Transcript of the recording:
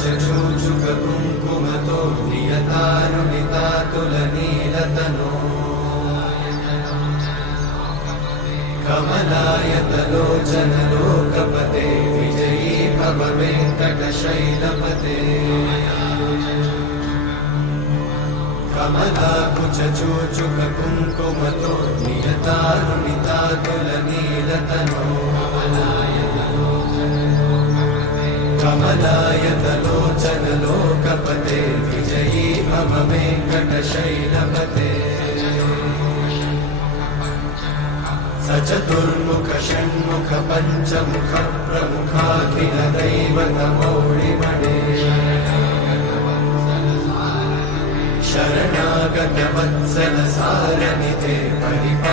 कुचूचुककुङ्कुमतो नियतारुणितातुलनीलतनो कमलायतलोचनलोकपते विजयी भव वेङ्कटशैलपते कमलाकुचूचुककुङ्कुमतो नियतारुणितातुलनीलतनो कमलायतलोचनलोकपते विजयी भव वेङ्कटशैलपते सचतुर्मुख षण्मुख पञ्चमुख प्रमुखाखिल दैवतमौळिमणे शरणागत वत्सल सारनिधे परिपा